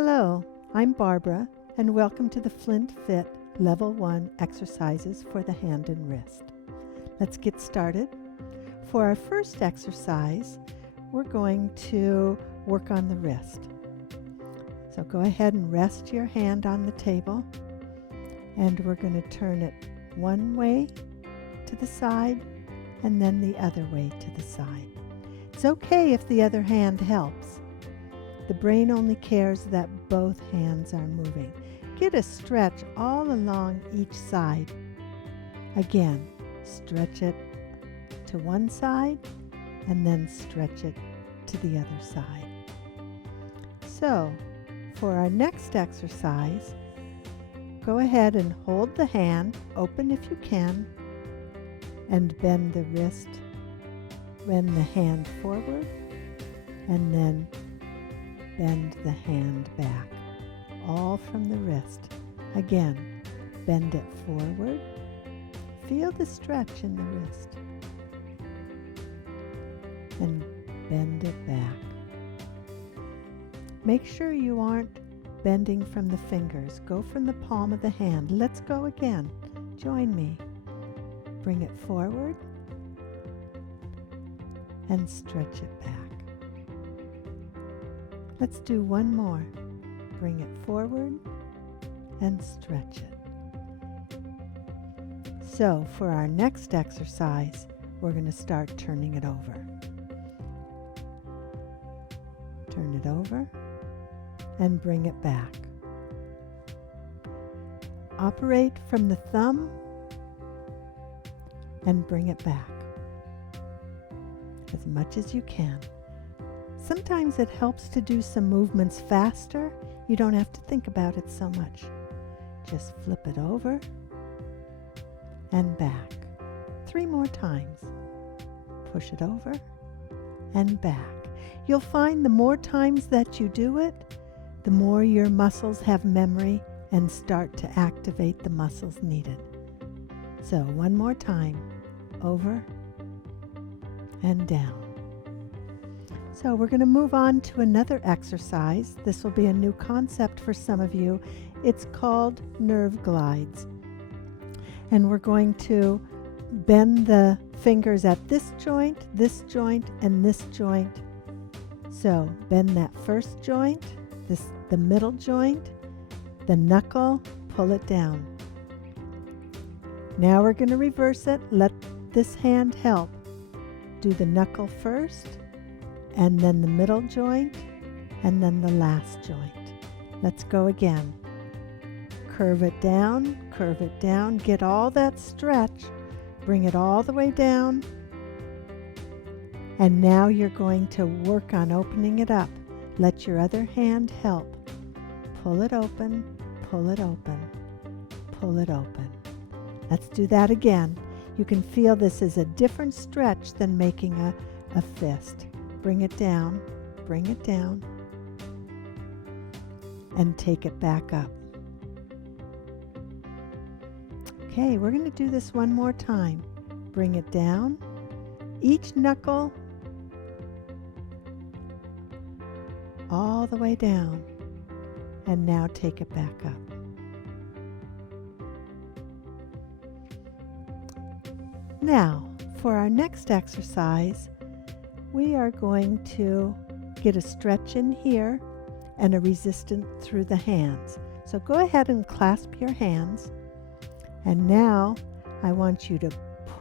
Hello, I'm Barbara, and welcome to the Flint Fit Level 1 exercises for the hand and wrist. Let's get started. For our first exercise, we're going to work on the wrist. So go ahead and rest your hand on the table, and we're going to turn it one way to the side and then the other way to the side. It's okay if the other hand helps. The brain only cares that both hands are moving. Get a stretch all along each side. Again, stretch it to one side and then stretch it to the other side. So, for our next exercise, go ahead and hold the hand open if you can and bend the wrist, bend the hand forward, and then bend the hand back, all from the wrist. Again, bend it forward. Feel the stretch in the wrist. And bend it back. Make sure you aren't bending from the fingers. Go from the palm of the hand. Let's go again. Join me. Bring it forward and stretch it back. Let's do one more. Bring it forward and stretch it. So for our next exercise, we're going to start turning it over. Turn it over and bring it back. Operate from the thumb and bring it back as much as you can. Sometimes it helps to do some movements faster. You don't have to think about it so much. Just flip it over and back. 3 more times. Push it over and back. You'll find the more times that you do it, the more your muscles have memory and start to activate the muscles needed. So one more time, over and down. So we're going to move on to another exercise. This will be a new concept for some of you. It's called nerve glides. And we're going to bend the fingers at this joint, and this joint. So bend that first joint, the middle joint, the knuckle, pull it down. Now we're going to reverse it. Let this hand help. Do the knuckle first, and then the middle joint, and then the last joint. Let's go again. Curve it down, get all that stretch, bring it all the way down, and now you're going to work on opening it up. Let your other hand help. Pull it open, pull it open, pull it open. Let's do that again. You can feel this is a different stretch than making a fist. Bring it down, and take it back up. Okay, we're going to do this one more time. Bring it down, each knuckle all the way down, and now take it back up. Now, for our next exercise, we are going to get a stretch in here and a resistance through the hands. So go ahead and clasp your hands. And now I want you to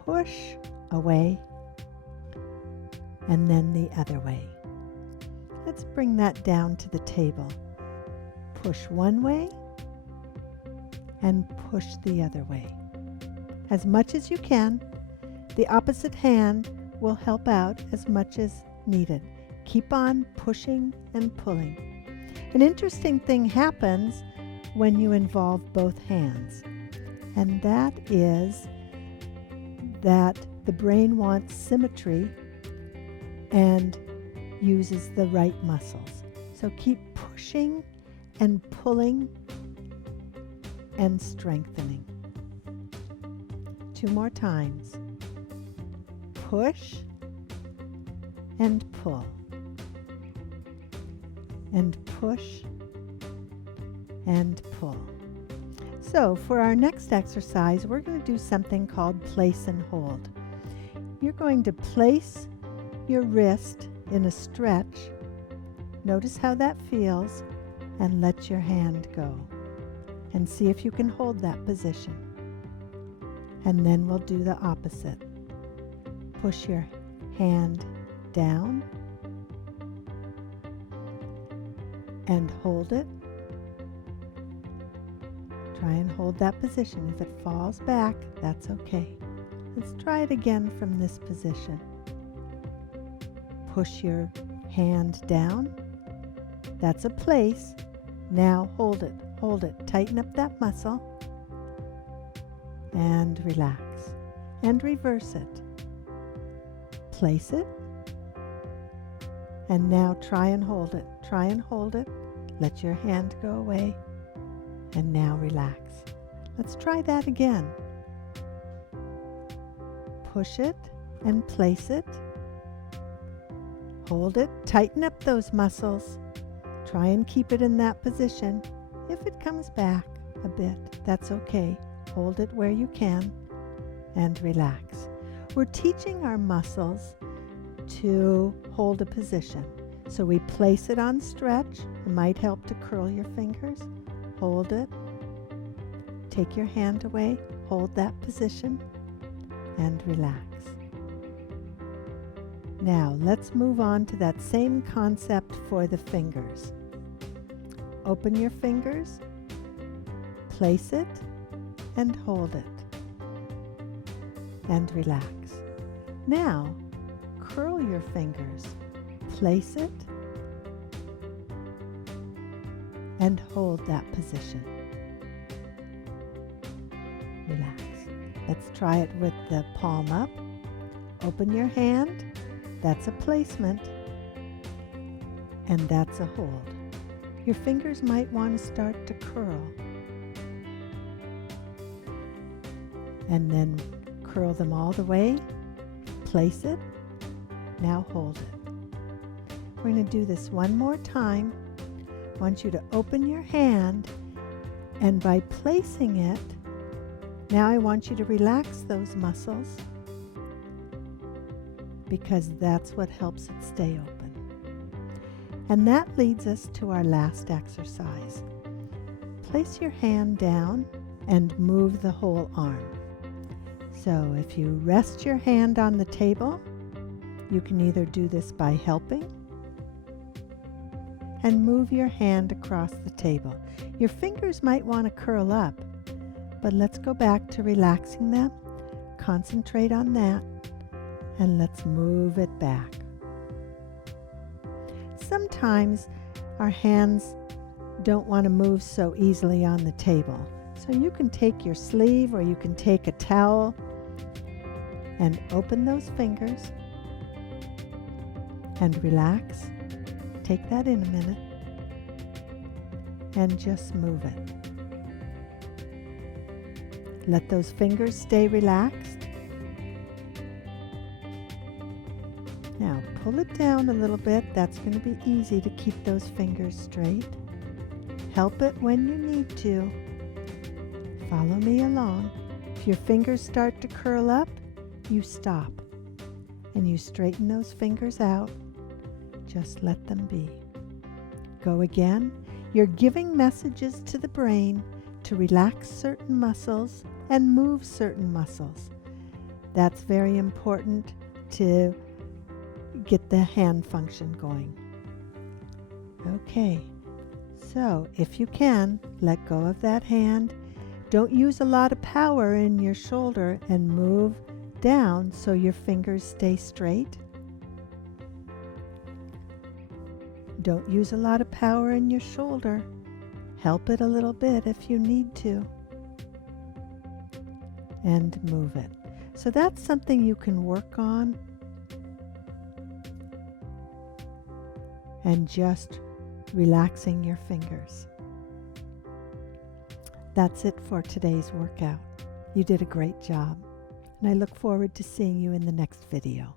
push away and then the other way. Let's bring that down to the table. Push one way and push the other way. As much as you can. The opposite hand will help out as much as needed. Keep on pushing and pulling. An interesting thing happens when you involve both hands, and that is that the brain wants symmetry and uses the right muscles. So keep pushing and pulling and strengthening. 2 more times. Push and pull, and push and pull. So for our next exercise, we're going to do something called place and hold. You're going to place your wrist in a stretch. Notice how that feels, and let your hand go. And see if you can hold that position. And then we'll do the opposite. Push your hand down and hold it. Try and hold that position. If it falls back, that's okay. Let's try it again from this position. Push your hand down. That's a place. Now hold it. Hold it. Tighten up that muscle. And relax. And reverse it. Place it. And now try and hold it. Try and hold it. Let your hand go away. And now relax. Let's try that again. Push it and place it. Hold it. Tighten up those muscles. Try and keep it in that position. If it comes back a bit, that's okay. Hold it where you can and relax. We're teaching our muscles to hold a position. So we place it on stretch. It might help to curl your fingers. Hold it. Take your hand away. Hold that position and relax. Now let's move on to that same concept for the fingers. Open your fingers, place it, and hold it. And relax. Now, curl your fingers, place it, and hold that position. Relax. Let's try it with the palm up. Open your hand. That's a placement. And that's a hold. Your fingers might want to start to curl. And then curl them all the way. Place it. Now hold it. We're going to do this one more time. I want you to open your hand, and by placing it, now I want you to relax those muscles, because that's what helps it stay open. And that leads us to our last exercise. Place your hand down and move the whole arm. So if you rest your hand on the table, you can either do this by helping and move your hand across the table. Your fingers might want to curl up, but let's go back to relaxing them. Concentrate on that, and let's move it back. Sometimes our hands don't want to move so easily on the table. So you can take your sleeve, or you can take a towel and open those fingers and relax. Take that in a minute and just move it. Let those fingers stay relaxed. Now pull it down a little bit. That's going to be easy to keep those fingers straight. Help it when you need to. Follow me along. If your fingers start to curl up, you stop and you straighten those fingers out. Just let them be. Go again. You're giving messages to the brain to relax certain muscles and move certain muscles. That's very important to get the hand function going. Okay, so if you can, let go of that hand. Don't use a lot of power in your shoulder, and move down so your fingers stay straight. Don't use a lot of power in your shoulder. Help it a little bit if you need to. And move it. So that's something you can work on. And just relaxing your fingers. That's it for today's workout. You did a great job, and I look forward to seeing you in the next video.